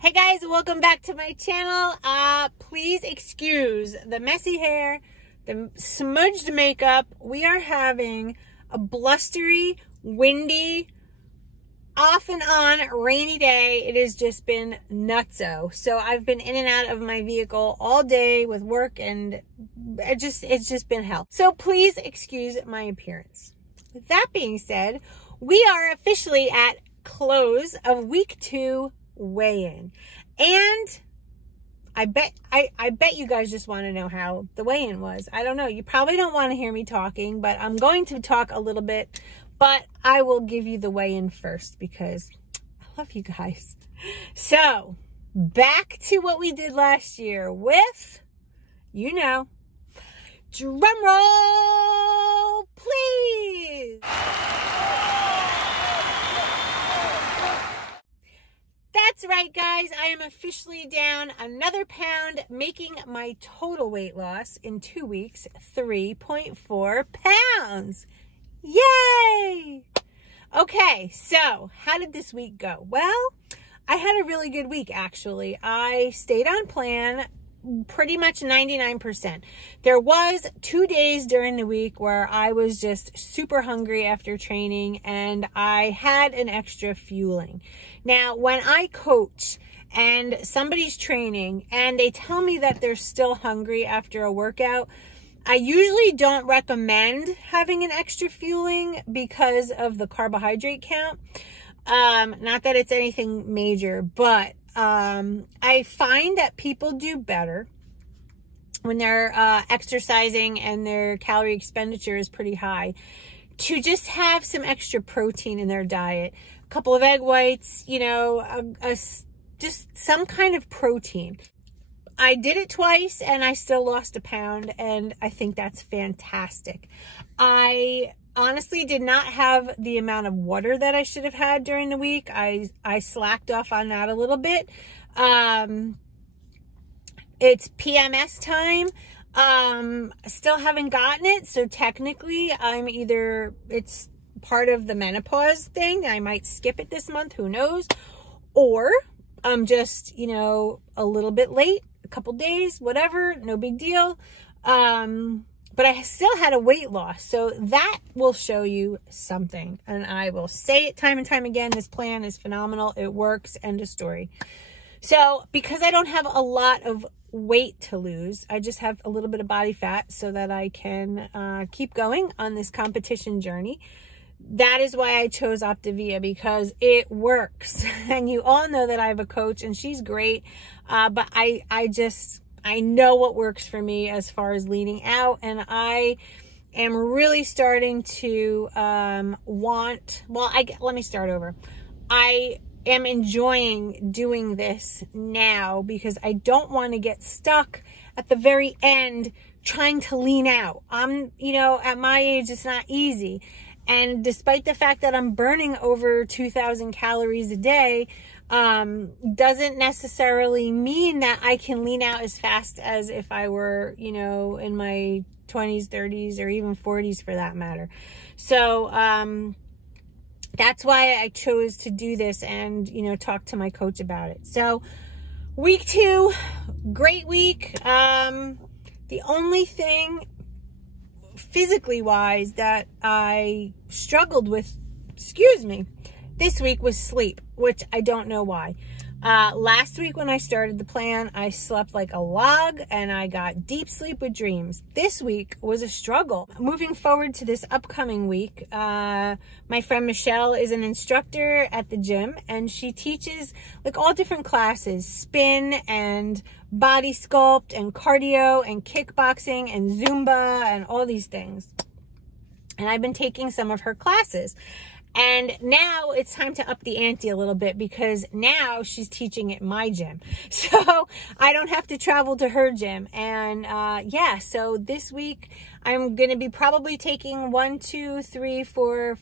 Hey guys, welcome back to my channel. Please excuse the messy hair, the smudged makeup. We are having a blustery, windy, off and on rainy day. It has just been nutso. So I've been in and out of my vehicle all day with work, and it's just been hell. So please excuse my appearance. With that being said, we are officially at close of week 2 weigh-in, and I bet you guys just want to know how the weigh-in was. I don't know, you probably don't want to hear me talking, but I'm going to talk a little bit, but I will give you the weigh-in first because I love you guys. So back to what we did last year with, you know, drum roll please. That's right, guys. I am officially down another pound, making my total weight loss in 2 weeks 3.4 pounds. Yay! Okay, so how did this week go? Well, I had a really good week, actually. I stayed on plan pretty much 99%. There was 2 days during the week where I was just super hungry after training, and I had an extra fueling. Now, when I coach and somebody's training and they tell me that they're still hungry after a workout, I usually don't recommend having an extra fueling because of the carbohydrate count. Not that it's anything major, but I find that people do better when they're exercising and their calorie expenditure is pretty high to just have some extra protein in their diet. A couple of egg whites, you know, just some kind of protein. I did it twice and I still lost a pound, and I think that's fantastic. I honestly did not have the amount of water that I should have had during the week. I slacked off on that a little bit. It's PMS time. Still haven't gotten it, so technically I'm either, it's part of the menopause thing, I might skip it this month, who knows, or I'm just, you know, a little bit late, a couple days, whatever, no big deal. But I still had a weight loss, so that will show you something. And I will say it time and time again, this plan is phenomenal. It works, end of story. So because I don't have a lot of weight to lose, I just have a little bit of body fat so that I can keep going on this competition journey. That is why I chose Optavia, because it works. And you all know that I have a coach and she's great, but I know what works for me as far as leaning out, and I am really starting to let me start over. I am enjoying doing this now because I don't want to get stuck at the very end trying to lean out. You know, at my age, it's not easy. And despite the fact that I'm burning over 2,000 calories a day, doesn't necessarily mean that I can lean out as fast as if I were, you know, in my 20s, 30s, or even 40s for that matter. So, that's why I chose to do this and, you know, talk to my coach about it. So week 2, great week. The only thing physically wise that I struggled with, this week was sleep, which I don't know why. Last week when I started the plan, I slept like a log and I got deep sleep with dreams. This week was a struggle. Moving forward to this upcoming week, my friend Michelle is an instructor at the gym, and she teaches like all different classes, spin and body sculpt and cardio and kickboxing and Zumba and all these things. And I've been taking some of her classes. And now it's time to up the ante a little bit, because now she's teaching at my gym. So I don't have to travel to her gym. And yeah, so this week I'm going to be probably taking 1, 2, 3, 4,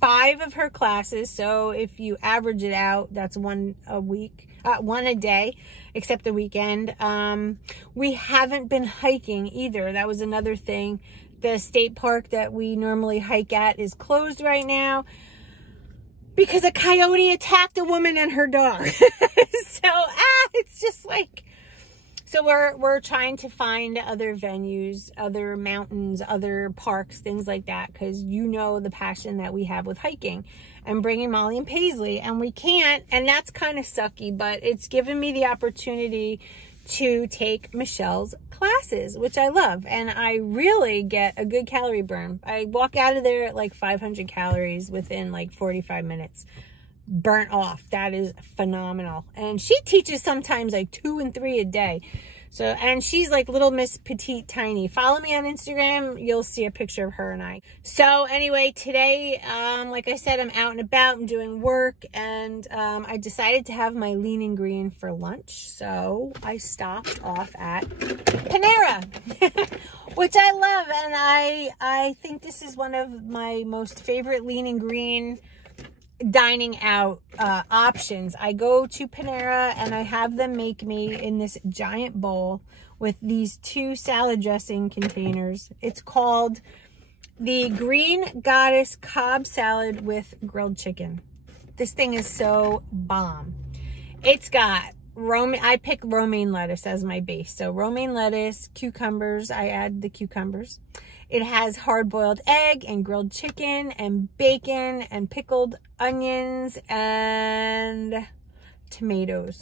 5 of her classes. So if you average it out, that's one a week, one a day, except the weekend. We haven't been hiking either. That was another thing. The state park that we normally hike at is closed right now. because a coyote attacked a woman and her dog. So, it's just like, so we're trying to find other venues, other mountains, other parks, things like that, because you know the passion that we have with hiking and bringing Molly and Paisley, and we can't, and that's kind of sucky, but it's given me the opportunity to take Michelle's classes, which I love, and I really get a good calorie burn. I walk out of there at like 500 calories within like 45 minutes. Burnt off. That is phenomenal. And she teaches sometimes like 2 and 3 a day. So, and she's like Little Miss Petite Tiny. Follow me on Instagram. You'll see a picture of her and I. So anyway, today, like I said, I'm out and about. I'm doing work, and I decided to have my lean and green for lunch. So I stopped off at Panera, which I love. And I think this is one of my most favorite lean and green dining out options. I go to Panera and I have them make me in this giant bowl with these 2 salad dressing containers. It's called the Green Goddess Cobb Salad with grilled chicken. This thing is so bomb. It's got I pick romaine lettuce as my base. So romaine lettuce, cucumbers, I add the cucumbers. It has hard-boiled egg and grilled chicken and bacon and pickled onions and tomatoes.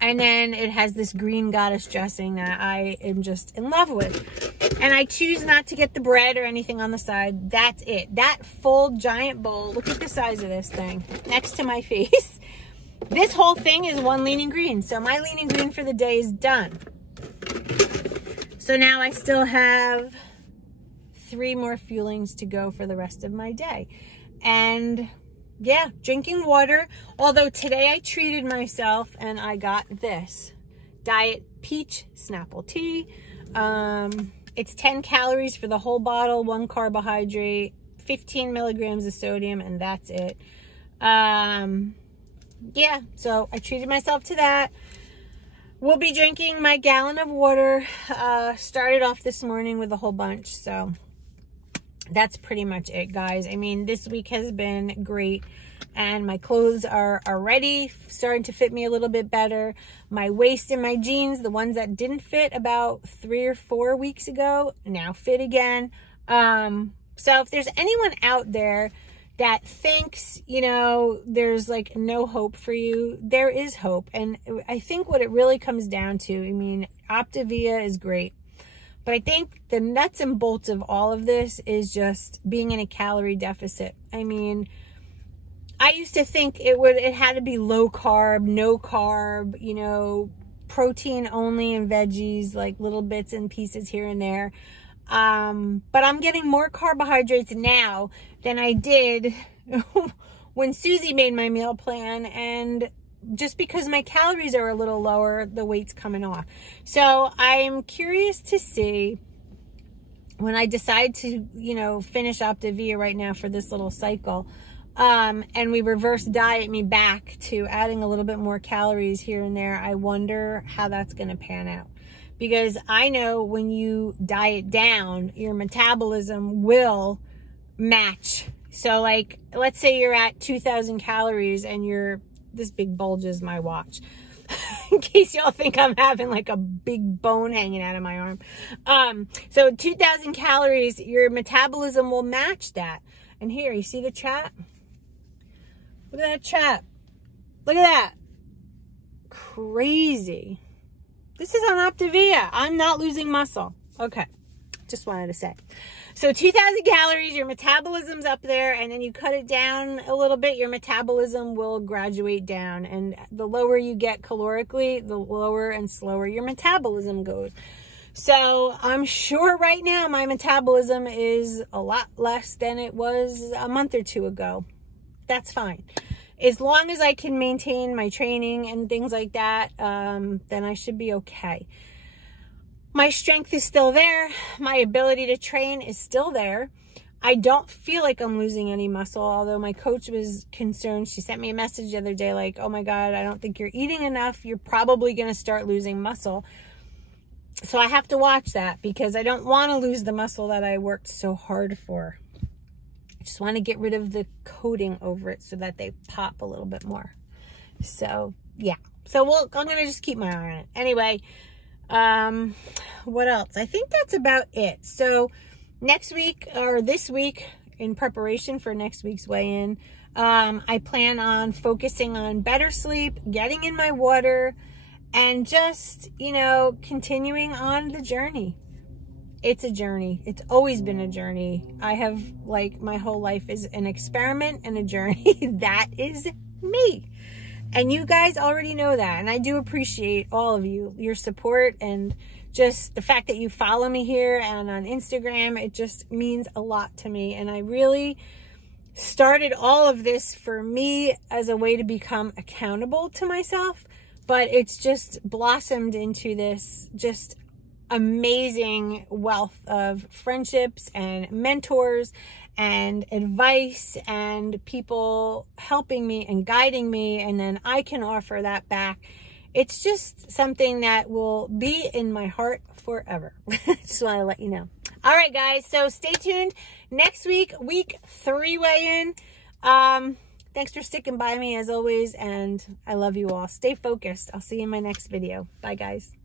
And then it has this Green Goddess dressing that I am just in love with. And I choose not to get the bread or anything on the side. That's it. That full giant bowl, look at the size of this thing next to my face. This whole thing is 1 lean and green. So my lean and green for the day is done. So now I still have 3 more fuelings to go for the rest of my day. And yeah, drinking water. Although today I treated myself and I got this Diet Peach Snapple Tea. It's 10 calories for the whole bottle, 1 carbohydrate, 15 milligrams of sodium, and that's it. Yeah, so I treated myself to that. We'll be drinking my gallon of water. Started off this morning with a whole bunch. So that's pretty much it, guys. I mean, this week has been great. And my clothes are already starting to fit me a little bit better. My waist and my jeans, the ones that didn't fit about 3 or 4 weeks ago, now fit again. So if there's anyone out there that thinks, you know, there's like no hope for you, there is hope. And I think what it really comes down to, I mean, Optavia is great, but I think the nuts and bolts of all of this is just being in a calorie deficit. I mean, I used to think it had to be low carb, no carb, you know, protein only and veggies, like little bits and pieces here and there. But I'm getting more carbohydrates now than I did when Susie made my meal plan, and just because my calories are a little lower, the weight's coming off. So I'm curious to see when I decide to, you know, finish Optavia right now for this little cycle, and we reverse diet me back to adding a little bit more calories here and there. I wonder how that's going to pan out. Because I know when you diet down, your metabolism will match. So like, let's say you're at 2,000 calories and this big bulges my watch. In case y'all think I'm having like a big bone hanging out of my arm. So 2,000 calories, your metabolism will match that. And here, you see the chat? Look at that chat. Look at that. Crazy. This is on Optavia. I'm not losing muscle. Okay. Just wanted to say. So 2,000 calories, your metabolism's up there, and then you cut it down a little bit, your metabolism will graduate down. And the lower you get calorically, the lower and slower your metabolism goes. So I'm sure right now my metabolism is a lot less than it was a month or 2 ago. That's fine. As long as I can maintain my training and things like that, then I should be okay. My strength is still there. My ability to train is still there. I don't feel like I'm losing any muscle, although my coach was concerned. She sent me a message the other day like, oh my God, I don't think you're eating enough. You're probably going to start losing muscle. So I have to watch that because I don't want to lose the muscle that I worked so hard for. Just want to get rid of the coating over it so that they pop a little bit more. So yeah, so I'm going to just keep my eye on it. Anyway, what else? I think that's about it. So next week, or this week, in preparation for next week's weigh-in, I plan on focusing on better sleep, getting in my water, and just, you know, continuing on the journey. It's a journey. It's always been a journey. I have, like, my whole life is an experiment and a journey. That is me. And you guys already know that. And I do appreciate all of you, your support, and just the fact that you follow me here and on Instagram. It just means a lot to me. And I really started all of this for me as a way to become accountable to myself. But it's just blossomed into this just amazing wealth of friendships and mentors and advice and people helping me and guiding me, and then I can offer that back. It's just something that will be in my heart forever. Just want to let you know. All right, guys, so stay tuned. Next week, week 3 weigh-in. Thanks for sticking by me as always, and I love you all. Stay focused. I'll see you in my next video. Bye, guys.